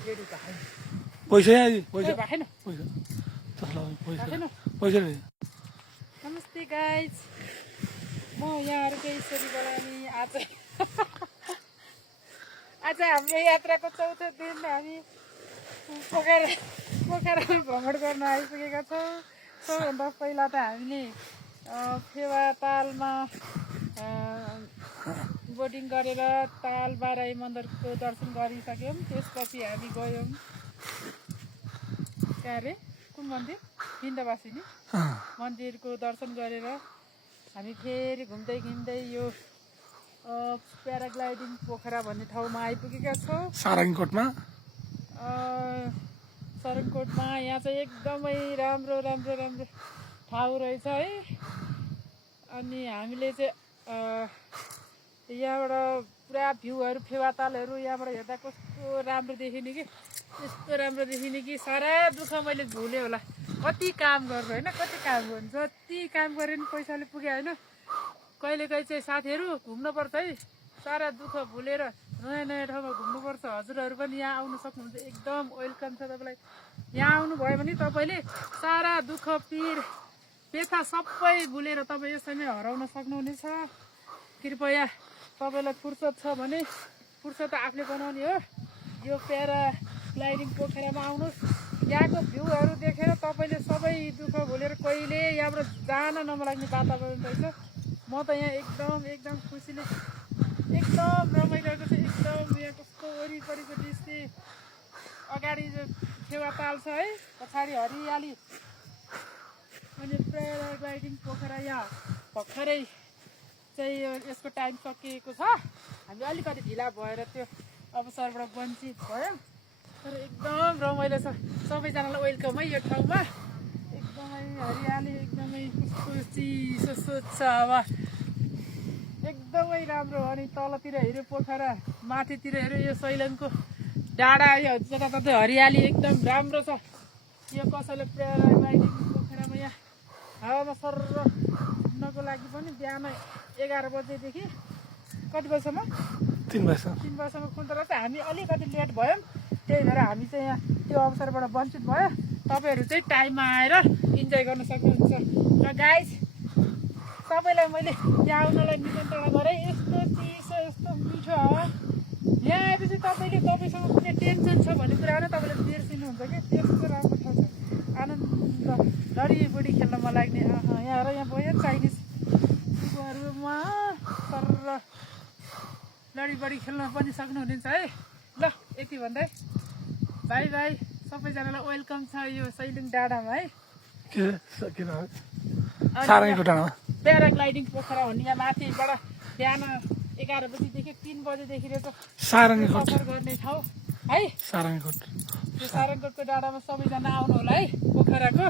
पैसा पैसा पैसा पैसा नमस्ते गाइज, म यहाँहरूको ईश्वरी बलानी। आज हाम्रो यात्राको चौथो दिन हामी पोखरामा भ्रमण गर्न आइपुगेका छौँ। सबभन्दा पहिला त हामीले फेवा तालमा बोटिङ गरेर ताल बाराई मन्दिरको दर्शन गरिसक्यौँ। त्यसपछि हामी गयौँ कहाँ रे, कुन मन्दिर, बिन्दवासिनी मन्दिरको दर्शन गरेर हामी फेरि घुम्दै घुम्दै यो प्याराग्लाइडिङ पोखरा भन्ने ठाउँमा आइपुगेका छौँ। सारङकोटमा यहाँ चाहिँ एकदमै राम्रो राम्रो राम्रो ठाउँ रहेछ है। अनि हामीले चाहिँ यहाँबाट पुरा भ्यूहरू, फेवातालहरू यहाँबाट हेर्दा कस्तो राम्रो देखिने कि, यस्तो राम्रो देखिने कि सारा दुःख मैले भुलेँ होला। कति काम गर्नु होइन, कति काम गर्नु, जति काम गरे पनि पैसाले पुग्यो होइन। कहिले कहिले चाहिँ साथीहरू घुम्नुपर्छ है, सारा दुःख भुलेर नयाँ नयाँ ठाउँमा घुम्नुपर्छ। हजुरहरू पनि यहाँ आउनु सक्नुहुन्छ, एकदम वेलकम छ तपाईँलाई। यहाँ आउनुभयो भने तपाईँले सारा दुःख पीर व्यथा सबै भुलेर तपाईँ यो समय हराउन सक्नुहुनेछ। कृपया तपाईँलाई फुर्सद छ भने, फुर्सद आफूले बनाउने हो, यो प्याराग्लाइडिङ पोखरामा आउनुहोस्। यहाँको भ्यूहरू देखेर तपाईँले सबै दुःख भुलेर कहिले यहाँबाट जान नलाग्ने वातावरण रहेछ। म त यहाँ एकदम खुसीले एकदम रमाइरहेको छ। एकदम यहाँ कस्तो वरिपरिको दृश्य, अगाडि जो फेवाताल छ है, पछाडि हरियाली। अनि प्याराग्लाइडिङ पोखरा यहाँ भर्खरै चाहिँ यसको टाइम सकिएको छ। हामी अलिकति ढिला भएर त्यो अवसरबाट वञ्चित भयौँ, तर एकदम रमाइलो छ। सबैजनालाई वेलकम है यो ठाउँमा। एकदमै हरियाली, एकदमै कस्तो चिसो स्वच्छ हावा, एकदमै राम्रो। अनि तलतिर हेऱ्यो पोखरा, माथितिर हेऱ्यो यो सैलङको डाँडा, यो जताततै हरियाली एकदम राम्रो छ। यो कसैले प्याराग्लाइडिङ पोखरामा यहाँ हावामा सर्र घुम्नको लागि पनि बिहान 11 बजेदेखि कति बजीसम्म, 3 बजीसम्म खुल्दो रहेछ। हामी अलिकति लेट भयौँ, त्यही भएर हामी चाहिँ यहाँ त्यो अवसरबाट वञ्चित भयो। तपाईँहरू चाहिँ टाइममा आएर इन्जोय गर्न सक्नुहुन्छ। र गाइज, सबैलाई मैले यहाँ आउनलाई निमन्त्रणा गरेँ। यस्तो चिसो, यस्तो मिठो हावा, यहाँ आएपछि तपाईँसँग कुनै टेन्सन छ भन्ने कुरा नै तपाईँले बिर्सिनुहुन्छ कि, त्यस्तो राम्रो ठाउँ छ। आनन्द, लडीबडी खेल्न मन लाग्ने। यहाँ भयो चाइनिज कुकुरहरूमा तर लडीबडी खेल्न पनि सक्नुहुनेछ है। ल, यति भन्दै बाई बाई, सबैजनालाई वेलकम छ यो सैलुङ डाँडामा है, सारङको डाँडामा। प्याराग्लाइडिङ पोखरा भन्ने यहाँ माथिबाट बिहान 11 बजीदेखि 3 बजेदेखि रहेछ सारङकोट सफर गर्ने ठाउँ है। सारङकोट, यो सारङकोटको डाँडामा सबैजना आउनु होला है पोखराको।